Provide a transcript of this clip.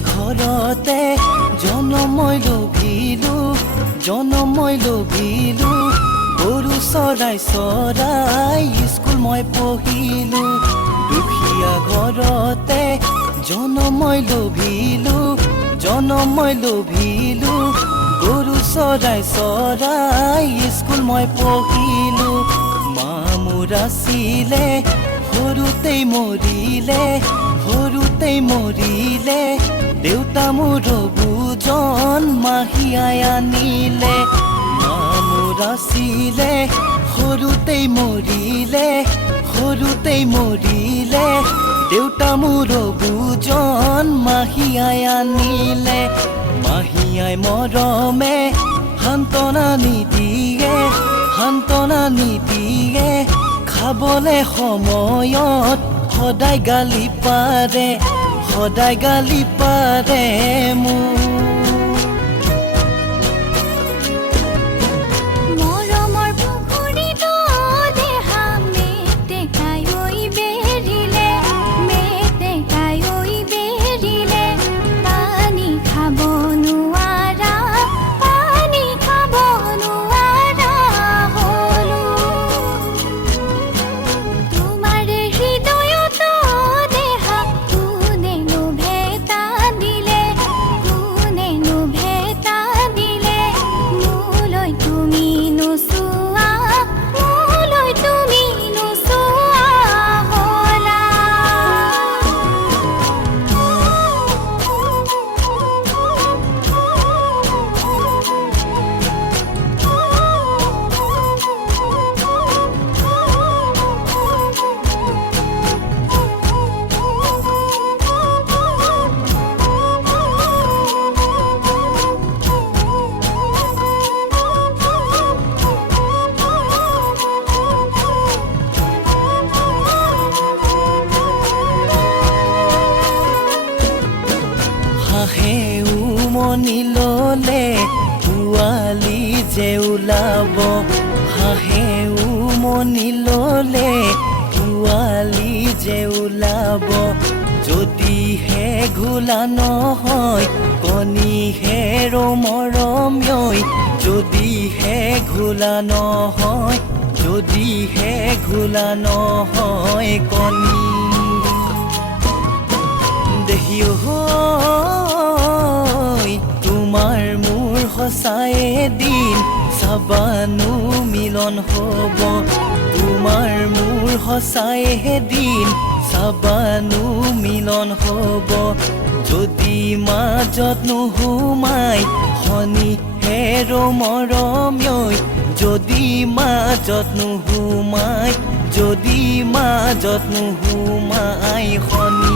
ঘৰতে জনম মই লভিলো গৰু চৰাই স্কুল মই পঢ়িলো দুখীয়া ঘৰতে জনম মই লভিলো গৰু চৰাই স্কুল মই পঢ়িলো মা মোৰ আছিলে সৰুতেই মৰিলে দেউতা মোৰ বুজন মাহিয়াই আনিলে মা মোৰ আছিলে সৰুতেই মৰিলে দেউতা মোৰ বুজন মাহিয়াই আনিলে মাহিয়াই মৰমে সান্তনা নিদিয়ে খাবলে সময়ত সদায় গালি পাৰে মোৰ উমনি ললে পোৱালি যে ওলাব হাঁহে উমনি ললে পোৱালি যে ওলাব যদিহে ঘোলা নহয় কণীহে মৰমীয় যদিহে ঘোলা নহয় কণী দেহিও তোমাৰ মোৰ সঁচাই দিন চাবানো মিলন হ'ব তোমাৰ মোৰ সঁচাই দিন চাবানো মিলন হ'ব যদি মাজত নোসোমাই শনি হেৰ মৰমীয় যদি মাজত নোসোমাই শনি